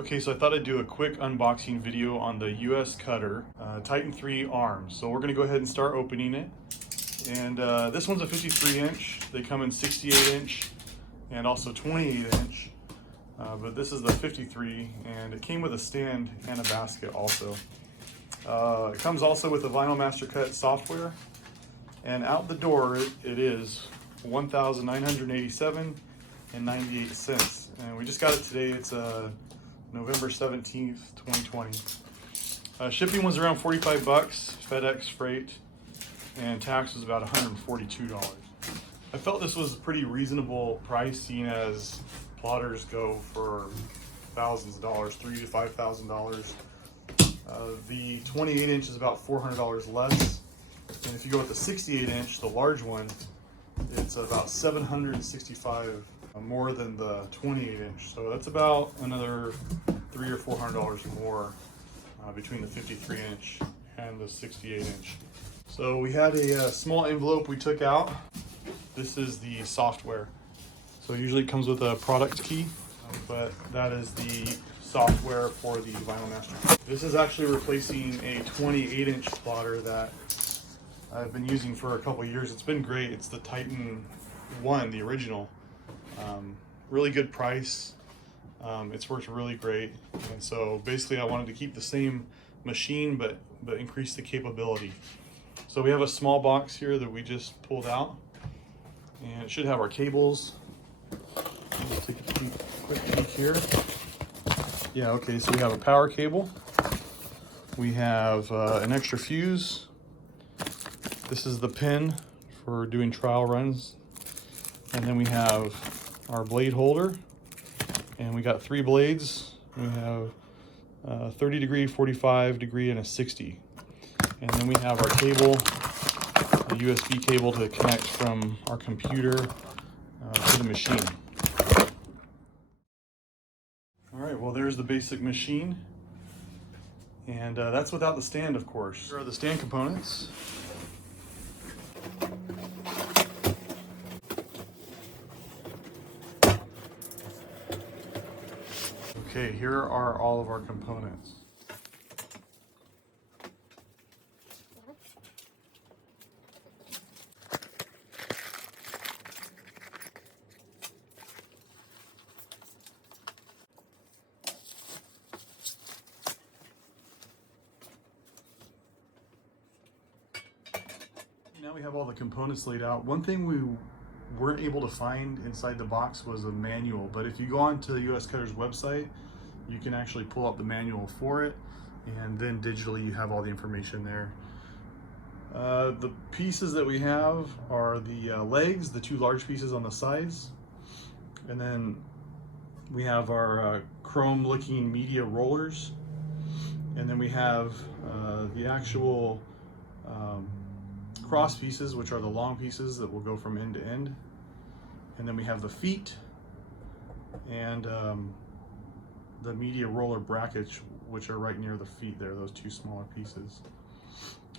Okay, so I thought I'd do a quick unboxing video on the US Cutter Titan 3 arms. So we're gonna go ahead and start opening it. And this one's a 53 inch. They come in 68 inch and also 28 inch. But this is the 53 and it came with a stand and a basket also. It comes also with the Vinyl Mastercut software. And out the door it is $1,987 and 98 cents. And we just got it today. It's November 17th, 2020. Shipping was around 45 bucks, FedEx freight, and tax was about $142. I felt this was a pretty reasonable price, seeing as plotters go for thousands of dollars, $3,000 to $5,000. The 28 inch is about $400 less. And if you go with the 68 inch, the large one, it's about $765 more than the 28 inch. So that's about another $300 or $400 more between the 53 inch and the 68 inch. So we had a small envelope we took out. This is the software. So usually it comes with a product key, but that is the software for the Vinyl Master. This is actually replacing a 28 inch plotter that I've been using for a couple years. It's been great. It's the Titan 1, the original. Really good price. It's worked really great. And so basically I wanted to keep the same machine, but increase the capability. So we have a small box here that we just pulled out, and it should have our cables. Let's take a quick peek here. Yeah, okay, so we have a power cable. We have an extra fuse. This is the pin for doing trial runs. And then we have our blade holder. And we got 3 blades. We have a 30 degree, 45 degree, and a 60. And then we have our cable, the USB cable to connect from our computer to the machine. All right, well, there's the basic machine. And that's without the stand, of course. Here are the stand components. Okay, here are all of our components. Now we have all the components laid out. One thing we weren't able to find inside the box was a manual, but if you go onto the US Cutter's website, you can actually pull up the manual for it, and then digitally you have all the information there. The pieces that we have are the legs, the 2 large pieces on the sides, and then we have our chrome looking media rollers, and then we have the actual cross pieces, which are the long pieces that will go from end to end. And then we have the feet and the media roller brackets, which are right near the feet there, those 2 smaller pieces.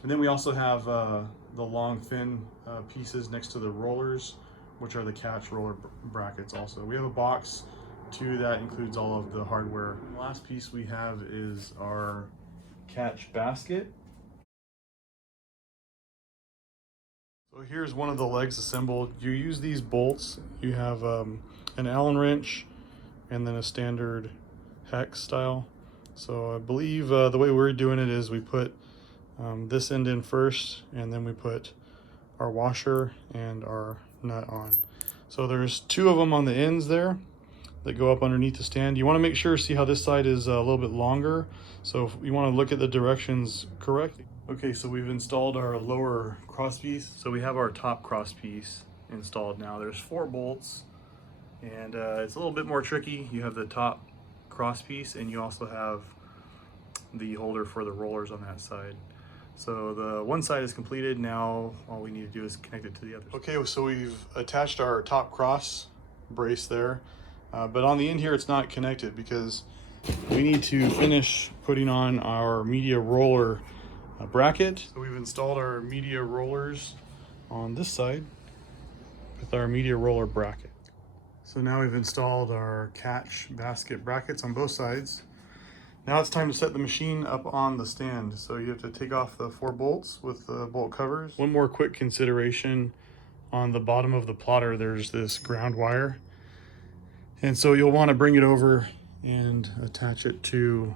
And then we also have the long thin pieces next to the rollers, which are the catch roller brackets also. We have a box too that includes all of the hardware. The last piece we have is our catch basket. So here's one of the legs assembled. You use these bolts. You have an Allen wrench and then a standard hex style. So I believe the way we're doing it is we put this end in first, and then we put our washer and our nut on. So there's 2 of them on the ends there that go up underneath the stand. You want to make sure, see how this side is a little bit longer, so if you want to look at the directions correctly. Okay, so we've installed our lower crosspiece. So we have our top crosspiece installed now. There's 4 bolts, and it's a little bit more tricky. You have the top crosspiece, and you also have the holder for the rollers on that side. So the one side is completed. Now all we need to do is connect it to the other. Okay, so we've attached our top cross brace there, but on the end here it's not connected because we need to finish putting on our media roller bracket. So we've installed our media rollers on this side with our media roller bracket. So now we've installed our catch basket brackets on both sides. Now it's time to set the machine up on the stand. So you have to take off the 4 bolts with the bolt covers. One more quick consideration: on the bottom of the plotter, there's this ground wire. And so you'll want to bring it over and attach it to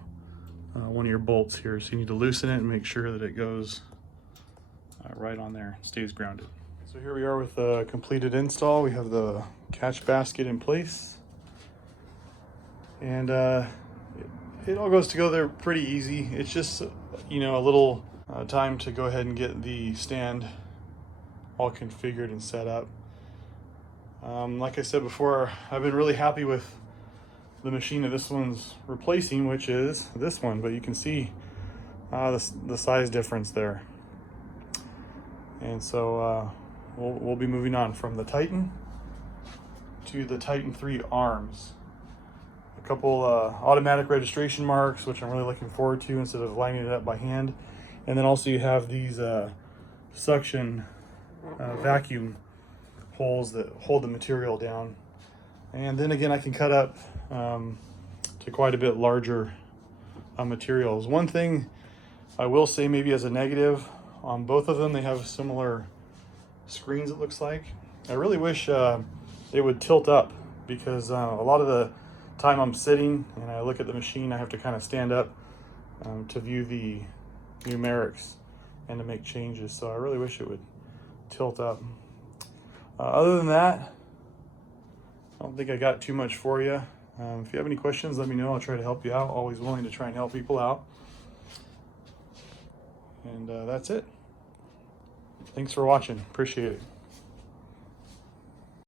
one of your bolts here. So you need to loosen it and make sure that it goes right on there, stays grounded. So here we are with the completed install. We have the catch basket in place. And it all goes together pretty easy. It's just, you know, a little time to go ahead and get the stand all configured and set up. Like I said before, I've been really happy with the machine that this one's replacing, which is this one, but you can see the size difference there. And so we'll be moving on from the Titan to the Titan 3 arms. A couple automatic registration marks, which I'm really looking forward to instead of lining it up by hand. And then also you have these suction vacuum holes that hold the material down. And then again, I can cut up to quite a bit larger materials. One thing I will say, maybe as a negative, on both of them, they have similar screens, it looks like. I really wish they would tilt up, because a lot of the time I'm sitting and I look at the machine, I have to kind of stand up to view the numerics and to make changes. So I really wish it would tilt up. Other than that, I don't think I got too much for you. If you have any questions, let me know. I'll try to help you out. Always willing to try and help people out. And that's it. Thanks for watching. Appreciate it.